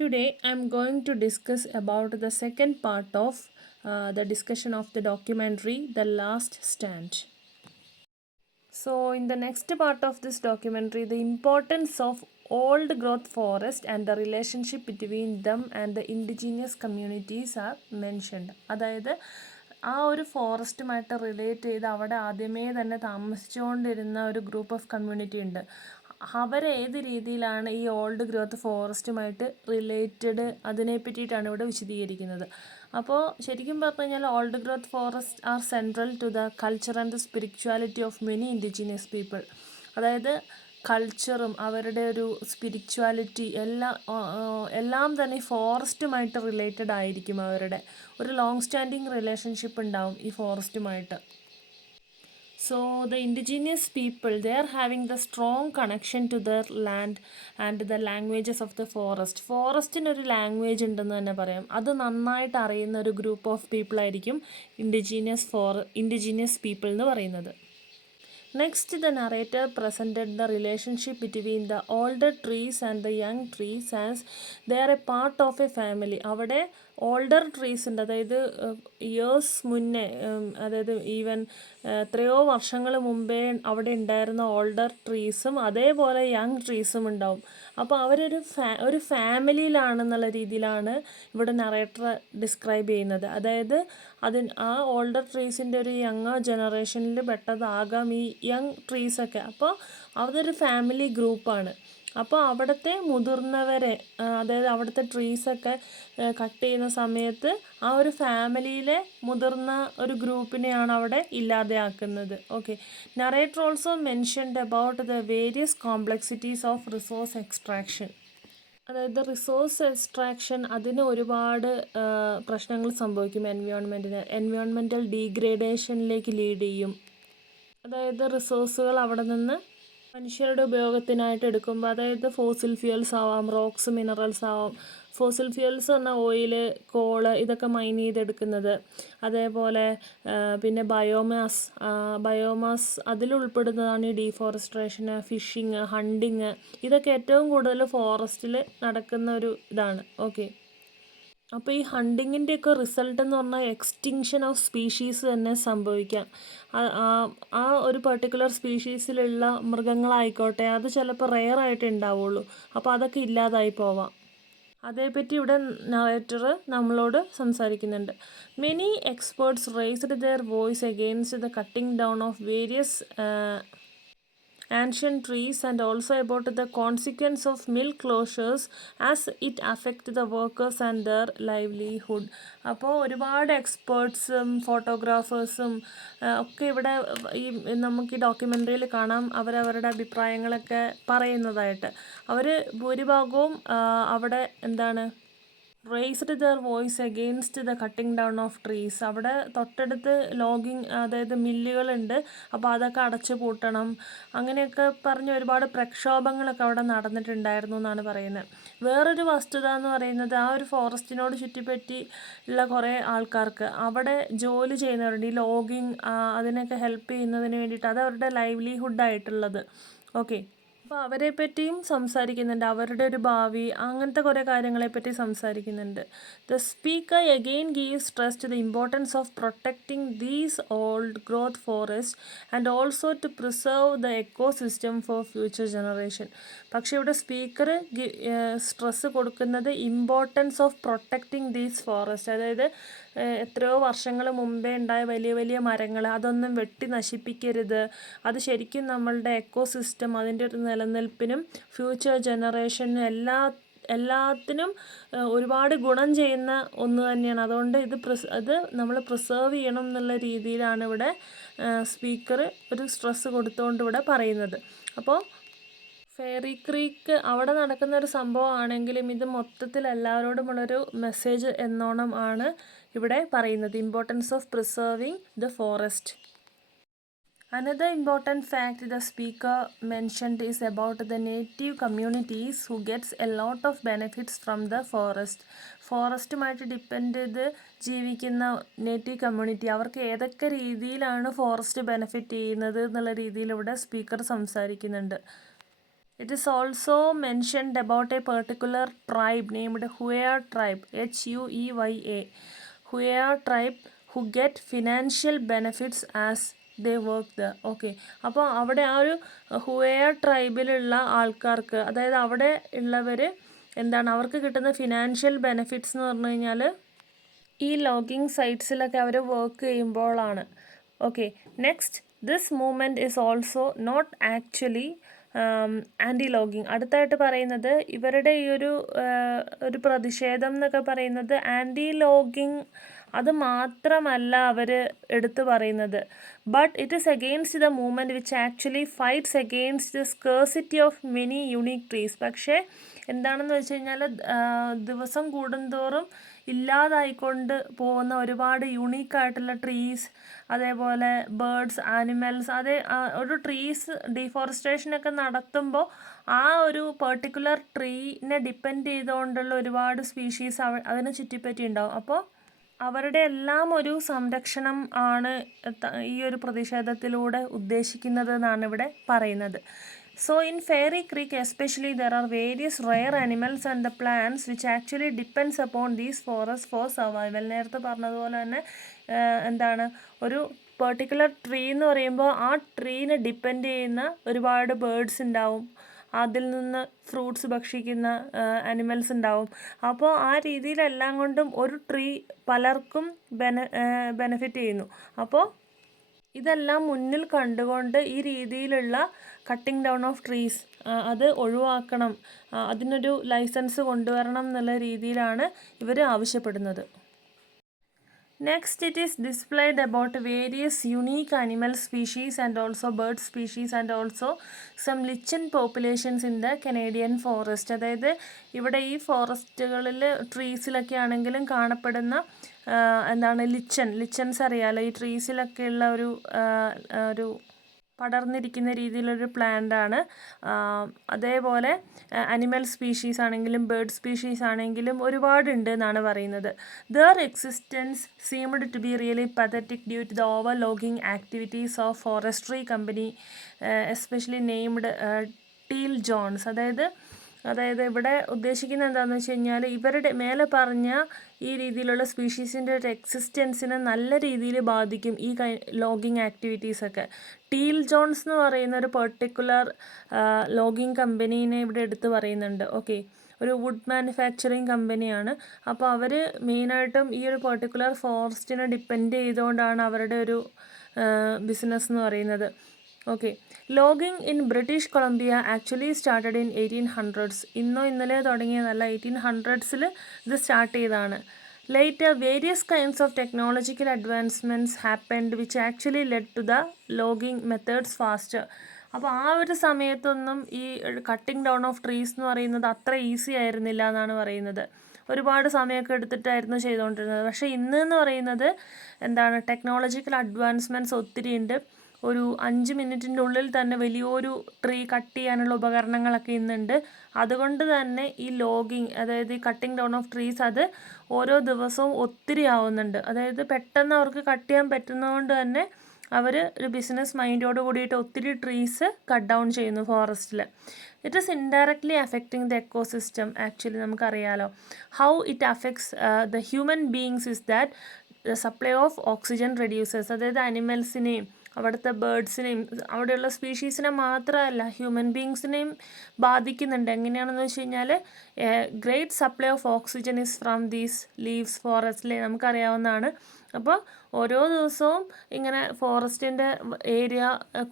Today I'm going to discuss about the second part of the discussion of the documentary The Last Stand. So in the next part of this documentary, the importance of old growth forest and the relationship between them and the indigenous communities are mentioned. അതായത് ആ ഒരു ഫോറസ്റ്റുമായിട്ട് relate ചെയ്ത് അവിടെ ആദ്യമേ തന്നെ താമസിച്ചുകൊണ്ടിരുന്ന ഒരു group of community ഉണ്ട്. അവരേത് രീതിയിലാണ് ഈ ഓൾഡ് ഗ്രോത്ത് ഫോറസ്റ്റുമായിട്ട് റിലേറ്റഡ് അതിനെ പറ്റിയിട്ടാണ് ഇവിടെ വിശദീകരിക്കുന്നത്. അപ്പോൾ ശരിക്കും പറഞ്ഞു കഴിഞ്ഞാൽ old growth forest are central to the culture and the spirituality of many indigenous people. അതായത് കൾച്ചറും അവരുടെ ഒരു സ്പിരിച്വാലിറ്റി എല്ലാം തന്നെ ഫോറസ്റ്റുമായിട്ട് റിലേറ്റഡ് ആയിരിക്കും. അവരുടെ ഒരു ലോങ് സ്റ്റാൻഡിങ് റിലേഷൻഷിപ്പ് ഉണ്ടാവും ഈ ഫോറസ്റ്റുമായിട്ട്. So the indigenous people, they are having the strong connection to their land and the languages of the forest. ഫോറസ്റ്റിന് ഒരു ലാംഗ്വേജ് ഉണ്ടെന്ന് തന്നെ പറയാം. അത് നന്നായിട്ട് അറിയുന്ന ഒരു ഗ്രൂപ്പ് ഓഫ് പീപ്പിൾ ആയിരിക്കും ഇൻഡിജീനിയസ് പീപ്പിൾ എന്ന് പറയുന്നത്. Next, the narrator presented the relationship between the older trees and the young trees as they are a part of a family. അവിടെ ഓൾഡർ ട്രീസ് ഉണ്ട്, അതായത് ഇയേഴ്സ് മുന്നേ, അതായത് ഈവൻ എത്രയോ വർഷങ്ങൾ മുമ്പേ അവിടെ ഉണ്ടായിരുന്ന ഓൾഡർ ട്രീസും അതേപോലെ യങ് ട്രീസും ഉണ്ടാവും. അപ്പോൾ അവരൊരു ഫാമിലിയിലാണെന്നുള്ള രീതിയിലാണ് ഇവിടെ നറേറ്റർ ഡിസ്ക്രൈബ് ചെയ്യുന്നത്. അതായത് ആ ഓൾഡർ ട്രീസിൻ്റെ ഒരു യങ്ങർ ജനറേഷനിൽ പെട്ടതാകാം ഈ യങ് ട്രീസൊക്കെ. അപ്പോൾ അതൊരു ഫാമിലി ഗ്രൂപ്പാണ്. അപ്പോൾ അവിടുത്തെ മുതിർന്നവരെ, അതായത് അവിടുത്തെ ട്രീസൊക്കെ കട്ട് ചെയ്യുന്ന സമയത്ത് ആ ഒരു ഫാമിലിയിലെ മുതിർന്ന ഒരു ഗ്രൂപ്പിനെയാണ് അവിടെ ഇല്ലാതെയാക്കുന്നത്. Okay. Narrator also mentioned about the various complexities of resource extraction. അതായത് റിസോഴ്സ് എക്സ്ട്രാക്ഷൻ അതിന് ഒരുപാട് പ്രശ്നങ്ങൾ സംഭവിക്കും. എൻവയോൺമെൻറ്റൽ ഡീഗ്രേഡേഷനിലേക്ക് ലീഡ് ചെയ്യും. അതായത് റിസോഴ്സുകൾ അവിടെ നിന്ന് മനുഷ്യരുടെ ഉപയോഗത്തിനായിട്ട് എടുക്കുമ്പോൾ, അതായത് ഫോസിൽ ഫ്യൂൽസ് ആവാം, റോക്സ്, മിനറൽസ് ആവാം. ഫോസിൽ ഫ്യൂൽസ് പറഞ്ഞാൽ ഓയില്, കോള്, ഇതൊക്കെ മൈൻ ചെയ്തെടുക്കുന്നത്. അതേപോലെ പിന്നെ ബയോമാസ് അതിലുൾപ്പെടുന്നതാണ് ഈ ഡീഫോറസ്ട്രേഷന്, ഫിഷിങ്, ഹണ്ടിങ്. ഇതൊക്കെ ഏറ്റവും കൂടുതൽ ഫോറസ്റ്റിൽ നടക്കുന്ന ഒരു ഇതാണ്. ഓക്കെ. അപ്പോൾ ഈ ഹണ്ടിങ്ങിൻ്റെയൊക്കെ റിസൾട്ട് എന്ന് പറഞ്ഞാൽ എക്സ്റ്റിങ്ഷൻ ഓഫ് സ്പീഷീസ് തന്നെ സംഭവിക്കാം. ആ ഒരു പെർട്ടിക്കുലർ സ്പീഷീസിലുള്ള മൃഗങ്ങളായിക്കോട്ടെ, അത് ചിലപ്പോൾ റെയർ ആയിട്ട് ഉണ്ടാവുള്ളൂ. അപ്പോൾ അതൊക്കെ ഇല്ലാതായി പോവാം. അതേപ്പറ്റി ഇവിടെ നറേറ്റർ നമ്മളോട് സംസാരിക്കുന്നുണ്ട്. Many experts raised there voice against the cutting down of various ancient trees and also about the consequence of mill closures as it affect the workers and their livelihood. അപ്പോൾ ഒരുപാട് എക്സ്പേർട്സും ഫോട്ടോഗ്രാഫേഴ്സും ഒക്കെ ഇവിടെ നമുക്ക് ഈ ഡോക്യുമെൻ്ററിയിൽ കാണാം. അവരവരുടെ അഭിപ്രായങ്ങളൊക്കെ പറയുന്നതായിട്ട്. അവർ ഭൂരിഭാഗവും അവിടെ raised there voice against the cutting down of trees. അവിടെ തൊട്ടടുത്ത് ലോഗിങ്, അതായത് മില്ലുകളുണ്ട്, അപ്പോൾ അതൊക്കെ അടച്ചു പൂട്ടണം, അങ്ങനെയൊക്കെ പറഞ്ഞ് ഒരുപാട് പ്രക്ഷോഭങ്ങളൊക്കെ അവിടെ നടന്നിട്ടുണ്ടായിരുന്നു എന്നാണ് പറയുന്നത്. വേറൊരു വസ്തുത എന്ന് പറയുന്നത്, ആ ഒരു ഫോറസ്റ്റിനോട് ചുറ്റിപ്പറ്റി ഉള്ള കുറേ ആൾക്കാർക്ക് അവിടെ ജോലി ചെയ്യുന്നവരുണ്ട്. ഈ ലോഗിങ് അതിനൊക്കെ ഹെൽപ്പ് ചെയ്യുന്നതിന് വേണ്ടിയിട്ട്, അത് അവരുടെ ലൈവ്ലിഹുഡായിട്ടുള്ളത്. ഓക്കെ. അപ്പോൾ അവരെ പറ്റിയും സംസാരിക്കുന്നുണ്ട്, അവരുടെ ഒരു ഭാവി, അങ്ങനത്തെ കുറേ കാര്യങ്ങളെപ്പറ്റി സംസാരിക്കുന്നുണ്ട്. The speaker again give stress to the importance of protecting these old growth forest and also to preserve the ecosystem for future generation. പക്ഷേ ഇവിടെ സ്പീക്കർ സ്ട്രെസ് കൊടുക്കുന്നത് importance of protecting these forest, അതായത് എത്രയോ വർഷങ്ങൾ മുമ്പേ ഉണ്ടായ വലിയ വലിയ മരങ്ങൾ അതൊന്നും വെട്ടി നശിപ്പിക്കരുത്. അത് ശരിക്കും നമ്മളുടെ എക്കോസിസ്റ്റം, അതിൻ്റെ ഒരു നിലനിൽപ്പിനും ഫ്യൂച്ചർ ജനറേഷനും എല്ലാത്തിനും ഒരുപാട് ഗുണം ചെയ്യുന്ന ഒന്ന് തന്നെയാണ്. അതുകൊണ്ട് ഇത് നമ്മൾ പ്രിസർവ് ചെയ്യണം എന്നുള്ള രീതിയിലാണ് ഇവിടെ സ്പീക്കർ ഒരു സ്ട്രെസ് കൊടുത്തുകൊണ്ട് ഇവിടെ പറയുന്നത്. അപ്പോൾ ഫെയറി ക്രീക്ക് അവിടെ നടക്കുന്ന ഒരു സംഭവമാണെങ്കിലും ഇത് മൊത്തത്തിൽ എല്ലാവരോടുമുള്ളൊരു മെസ്സേജ് എന്നോണം ആണ് ഇവിടെ പറയുന്നത്. Importance of preserving the forest. Another important fact the speaker mentioned is about the native communities who gets a lot of benefits from the forest. ഫോറസ്റ്റുമായിട്ട് ഡിപ്പെൻഡ് ചെയ്ത് ജീവിക്കുന്ന നേറ്റീവ് കമ്മ്യൂണിറ്റി, അവർക്ക് ഏതൊക്കെ രീതിയിലാണ് ഫോറസ്റ്റ് ബെനിഫിറ്റ് ചെയ്യുന്നത് എന്നുള്ള രീതിയിൽ ഇവിടെ സ്പീക്കർ സംസാരിക്കുന്നുണ്ട്. It is also mentioned about a particular tribe named Huaya tribe, Hueya, Huaya tribe who get financial benefits as they work there. Okay, അപ്പോൾ അവിടെ ആ ഒരു ഹുവയ ട്രൈബിലുള്ള ആൾക്കാർക്ക്, അതായത് അവിടെ ഉള്ളവർ എന്താണ് അവർക്ക് കിട്ടുന്ന ഫിനാൻഷ്യൽ ബെനിഫിറ്റ്സ് എന്ന് പറഞ്ഞു കഴിഞ്ഞാൽ ഈ ലോഗിങ് സൈറ്റ്സിലൊക്കെ അവർ വർക്ക് ചെയ്യുമ്പോഴാണ്. Okay, next, this movement is also not actually anti logging. അടുത്തായിട്ട് പറയുന്നത് ഇവരുടെ ഈ ഒരു പ്രതിഷേധം എന്നൊക്കെ പറയുന്നത് ആൻറ്റി ലോഗിങ് അത് മാത്രമല്ല അവർ എടുത്തു പറയുന്നത്. But it is against the movement which actually fights against the scarcity of many unique trees. പക്ഷേ എന്താണെന്ന് വെച്ച് കഴിഞ്ഞാൽ ദിവസം കൂടുന്തോറും ഇല്ലാതായിക്കൊണ്ട് പോകുന്ന ഒരുപാട് യുണീക്കായിട്ടുള്ള ട്രീസ്, അതേപോലെ ബേർഡ്സ്, ആനിമൽസ്, ഒരു ട്രീസ് ഡീഫോറസ്റ്റേഷനൊക്കെ നടത്തുമ്പോൾ ആ ഒരു പെർട്ടിക്കുലർ ട്രീനെ ഡിപ്പെൻഡ് ചെയ്തുകൊണ്ടുള്ള ഒരുപാട് സ്പീഷീസ് അതിനെ ചുറ്റിപ്പറ്റി ഉണ്ടാവും. അപ്പോൾ അവരുടെ എല്ലാം ഒരു സംരക്ഷണം ആണ് ഈ ഒരു പ്രതിഷേധത്തിലൂടെ ഉദ്ദേശിക്കുന്നത് എന്നാണ് ഇവിടെ പറയുന്നത്. So in Fairy Creek especially there are various rare animals and the plants which actually depends upon these forests for survival. നേരത്തെ പറഞ്ഞതുപോലെ തന്നെ എന്താണ് ഒരു പെർട്ടിക്കുലർ ട്രീ എന്ന് പറയുമ്പോൾ ആ ട്രീനെ ഡിപ്പെൻഡ് ചെയ്യുന്ന ഒരുപാട് ബേർഡ്സ് ഉണ്ടാവും, അതിൽ നിന്ന് ഫ്രൂട്ട്സ് ഭക്ഷിക്കുന്ന ആനിമൽസ് ഉണ്ടാവും. അപ്പോൾ ആ രീതിയിലെല്ലാം കൊണ്ടും ഒരു ട്രീ പലർക്കും ബെനഫിറ്റ് ചെയ്യുന്നു. അപ്പോൾ ഇതെല്ലാം മുന്നിൽ കണ്ടുകൊണ്ട് ഈ രീതിയിലുള്ള കട്ടിങ് ഡൗൺ ഓഫ് ട്രീസ് അത് ഒഴിവാക്കണം, അതിനൊരു ലൈസൻസ് കൊണ്ടുവരണം എന്നുള്ള രീതിയിലാണ് ഇവർ ആവശ്യപ്പെടുന്നത്. Next, it is displayed about various unique animal species and also bird species and also some lichen populations in the Canadian forest. അതായത് ഇവിടെ ഈ ഫോറസ്റ്റുകളിൽ ട്രീസിലൊക്കെ ആണെങ്കിലും കാണപ്പെടുന്ന എന്താണ് ലിച്ചൻസ് അറിയാമല്ലോ, ഈ ട്രീസിലൊക്കെയുള്ള ഒരു പടർന്നിരിക്കുന്ന രീതിയിലൊരു പ്ലാന്റാണ്. അതേപോലെ അനിമൽ സ്പീഷീസ് ആണെങ്കിലും ബേർഡ് സ്പീഷീസ് ആണെങ്കിലും ഒരുപാടുണ്ട് എന്നാണ് പറയുന്നത്. Their existence seemed to be really pathetic due to the over logging activities of forestry company especially named Teal Jones. അതായത് ഇവിടെ ഉദ്ദേശിക്കുന്നത് എന്താണെന്ന് വെച്ച് കഴിഞ്ഞാൽ ഇവരുടെ മേലെ പറഞ്ഞ ഈ രീതിയിലുള്ള സ്പീഷീസിൻ്റെ ഒരു എക്സിസ്റ്റൻസിനെ നല്ല രീതിയിൽ ബാധിക്കും ഈ ലോഗിങ് ആക്ടിവിറ്റീസൊക്കെ. ടീൽ ജോൺസ് എന്ന് പറയുന്ന ഒരു പെർട്ടിക്കുലർ ലോഗിങ് കമ്പനീനെ ഇവിടെ എടുത്ത് പറയുന്നുണ്ട്. ഓക്കെ, ഒരു വുഡ് മാനുഫാക്ചറിങ് കമ്പനിയാണ്. അപ്പോൾ അവർ മെയിനായിട്ടും ഈ ഒരു പെർട്ടിക്കുലർ ഫോറസ്റ്റിനെ ഡിപ്പെൻഡ് ചെയ്തുകൊണ്ടാണ് അവരുടെ ഒരു ബിസിനസ് എന്ന് പറയുന്നത്. Okay, logging in British Columbia actually started in 1800s. ഇന്നലെ തുടങ്ങിയതല്ല, 1800s ഇത് സ്റ്റാർട്ട് ചെയ്തതാണ്. Later various kinds of technological advancements happened which actually led to the logging methods faster. അപ്പോൾ ആ ഒരു സമയത്തൊന്നും ഈ കട്ടിങ് ഡൗൺ ഓഫ് ട്രീസ് എന്ന് പറയുന്നത് അത്ര ഈസി ആയിരുന്നില്ല എന്നാണ് പറയുന്നത്. ഒരുപാട് സമയമൊക്കെ എടുത്തിട്ടായിരുന്നു ചെയ്തുകൊണ്ടിരുന്നത്. പക്ഷേ ഇന്ന് എന്ന് പറയുന്നത് എന്താണ്, ടെക്നോളജിക്കൽ അഡ്വാൻസ്മെൻറ്റ്സ് ഒത്തിരി ഉണ്ട്. ഒരു 5 മിനിറ്റിൻ്റെ ഉള്ളിൽ തന്നെ വലിയൊരു ട്രീ കട്ട് ചെയ്യാനുള്ള ഉപകരണങ്ങളൊക്കെ ഇന്നുണ്ട്. അതുകൊണ്ട് തന്നെ ഈ ലോഗിങ്, അതായത് ഈ കട്ടിങ് ഡൗൺ ഓഫ് ട്രീസ് അത് ഓരോ ദിവസവും ഒത്തിരി ആവുന്നുണ്ട്. അതായത് പെട്ടെന്ന് അവർക്ക് കട്ട് ചെയ്യാൻ പറ്റുന്നതുകൊണ്ട് തന്നെ അവർ ഒരു ബിസിനസ് മൈൻഡോട് കൂടിയിട്ട് ഒത്തിരി ട്രീസ് കട്ട് ഡൗൺ ചെയ്യുന്നു ഫോറസ്റ്റിൽ. It is indirectly affecting the ecosystem. Actually നമുക്കറിയാലോ how it affects the human beings is that the supply of oxygen reduces. അതായത് അനിമൽസിനെയും അവിടുത്തെ ബേർഡ്സിനെയും അവിടെയുള്ള സ്പീഷീസിനെ മാത്രമല്ല ഹ്യൂമൻ ബീങ്സിനെയും ബാധിക്കുന്നുണ്ട്. എങ്ങനെയാണെന്ന് വെച്ച് കഴിഞ്ഞാൽ great supply of oxygen is from these leaves ഫോറസ്റ്റിലെ നമുക്കറിയാവുന്നതാണ്. അപ്പോൾ ഓരോ ദിവസവും ഇങ്ങനെ ഫോറസ്റ്റിൻ്റെ ഏരിയ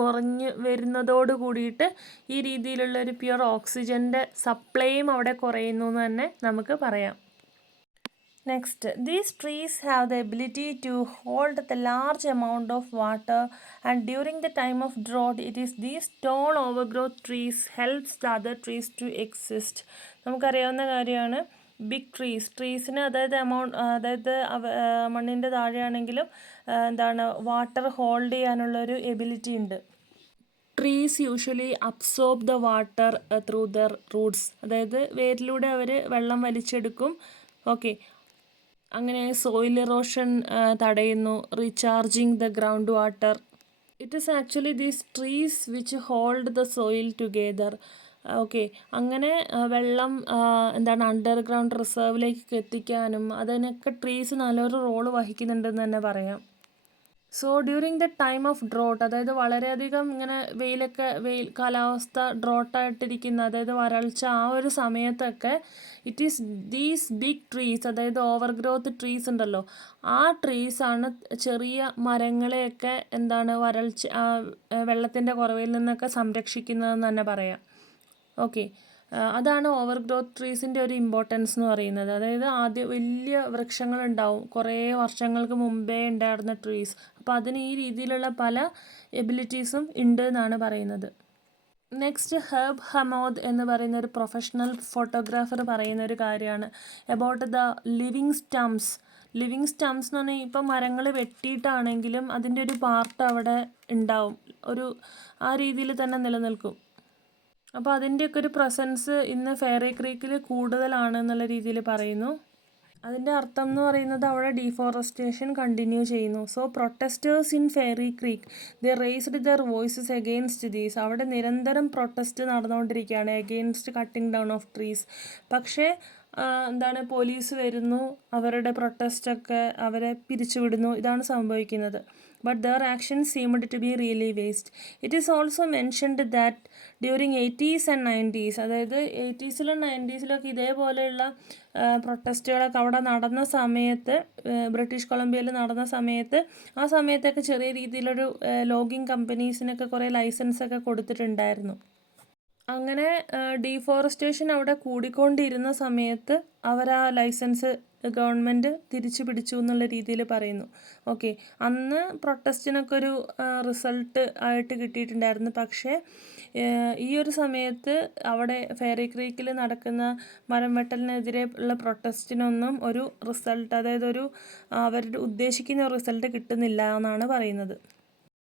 കുറഞ്ഞ് വരുന്നതോട് കൂടിയിട്ട് ഈ രീതിയിലുള്ള ഒരു പ്യുവർ ഓക്സിജൻ്റെ സപ്ലൈയും അവിടെ കുറയുന്നു എന്ന് തന്നെ നമുക്ക് പറയാം. Next, these trees have the ability to hold the large amount of water, and during the time of drought, it is these tall overgrowth trees helps the other trees to exist. നമുക്കറിയാവുന്ന കാര്യമാണ് big ട്രീസിന് അതായത് മണ്ണിൻ്റെ താഴെയാണെങ്കിലും എന്താണ് water hold ചെയ്യാനുള്ളൊരു ability ഉണ്ട്. Trees usually absorb the water through there Roots. അതായത് വേരിലൂടെ അവർ വെള്ളം വലിച്ചെടുക്കും. ഓക്കെ, അങ്ങനെ സോയിൽ ഇറോഷൻ തടയുന്നു, recharging the ground water. It is actually these trees which hold the soil together. Okay. അങ്ങനെ വെള്ളം എന്താണ് അണ്ടർഗ്രൗണ്ട് റിസർവിലേക്ക് എത്തിക്കാനും അതിനൊക്കെ ട്രീസ് നല്ലൊരു റോള് വഹിക്കുന്നുണ്ടെന്ന് തന്നെ പറയാം. So during the time of drought, അതായത് വളരെയധികം ഇങ്ങനെ കാലാവസ്ഥ ഡ്രോട്ടായിട്ടിരിക്കുന്ന, അതായത് വരൾച്ച ആ ഒരു സമയത്തൊക്കെ it is these big trees, അതായത് ഓവർ ഗ്രോത്ത് ട്രീസ് ഉണ്ടല്ലോ, ആ ട്രീസാണ് ചെറിയ മരങ്ങളെയൊക്കെ എന്താണ് വെള്ളത്തിൻ്റെ കുറവിൽ നിന്നൊക്കെ സംരക്ഷിക്കുന്നതെന്ന് തന്നെ പറയാം. ഓക്കെ. അതാണ് ഓവർ ഗ്രോത്ത് ട്രീസിൻ്റെ ഒരു ഇമ്പോർട്ടൻസ് എന്ന് പറയുന്നത്. അതായത് ആദ്യം വലിയ വൃക്ഷങ്ങളുണ്ടാവും, കുറേ വർഷങ്ങൾക്ക് മുമ്പേ ഉണ്ടായിരുന്ന ട്രീസ്. അപ്പോൾ അതിന് ഈ രീതിയിലുള്ള പല എബിലിറ്റീസും ഉണ്ട് എന്നാണ് പറയുന്നത്. നെക്സ്റ്റ് ഹെർബ് ഹമോദ് എന്ന് പറയുന്ന ഒരു പ്രൊഫഷണൽ ഫോട്ടോഗ്രാഫർ പറയുന്ന ഒരു കാര്യമാണ് about the living stumps. Living stumps എന്ന് പറഞ്ഞാൽ ഇപ്പം മരങ്ങൾ വെട്ടിയിട്ടാണെങ്കിലും അതിൻ്റെ ഒരു പാർട്ട് അവിടെ ഉണ്ടാവും, ആ രീതിയിൽ തന്നെ നിലനിൽക്കും. അപ്പോൾ അതിൻ്റെയൊക്കെ ഒരു പ്രസൻസ് ഇന്ന് ഫെയറി ക്രീക്കിൽ കൂടുതലാണ് എന്നുള്ള രീതിയിൽ പറയുന്നു. അതിൻ്റെ അർത്ഥം എന്ന് പറയുന്നത് അവിടെ ഡീഫോറസ്റ്റേഷൻ കണ്ടിന്യൂ ചെയ്യുന്നു. So protesters in Fairy Creek they raised their voices against these. അവിടെ നിരന്തരം പ്രൊട്ടസ്റ്റ് നടന്നുകൊണ്ടിരിക്കുകയാണ് against cutting down of trees. പക്ഷേ പോലീസ് വരുന്നു, അവരുടെ പ്രൊട്ടസ്റ്റൊക്കെ അവരെ പിരിച്ചുവിടുന്നു, ഇതാണ് സംഭവിക്കുന്നത്. But their actions seemed to be really waste. It is also mentioned that during 80s and 90s, അതായത് 80s-ലും 90s-ലൊക്കെ ഇതേപോലെയുള്ള പ്രൊട്ടസ്റ്റുകളൊക്കെ അവിടെ നടന്ന സമയത്ത്, ബ്രിട്ടീഷ് കൊളംബിയയിൽ നടന്ന സമയത്ത്, ആ സമയത്തൊക്കെ ചെറിയ രീതിയിലൊരു ലോഗിങ് കമ്പനീസിനൊക്കെ കുറേ ലൈസൻസൊക്കെ കൊടുത്തിട്ടുണ്ടായിരുന്നു. അങ്ങനെ ഡീഫോറസ്റ്റേഷൻ അവിടെ കൂടിക്കൊണ്ടിരുന്ന സമയത്ത് അവർ ആ ലൈസൻസ് ഗവൺമെൻറ് തിരിച്ചു പിടിച്ചു എന്നുള്ള രീതിയിൽ പറയുന്നു. ഓക്കെ. അന്ന് പ്രൊട്ടസ്റ്റിനൊക്കെ ഒരു റിസൾട്ട് ആയിട്ട് കിട്ടിയിട്ടുണ്ടായിരുന്നു. പക്ഷേ ഈ ഒരു സമയത്ത് അവിടെ ഫെയറി ക്രീക്കിൽ നടക്കുന്ന മരം വെട്ടലിനെതിരെ ഉള്ള പ്രൊട്ടസ്റ്റിനൊന്നും ഒരു റിസൾട്ട്, അതായത് അവർ ഉദ്ദേശിക്കുന്ന റിസൾട്ട് കിട്ടുന്നില്ല എന്നാണ് പറയുന്നത്.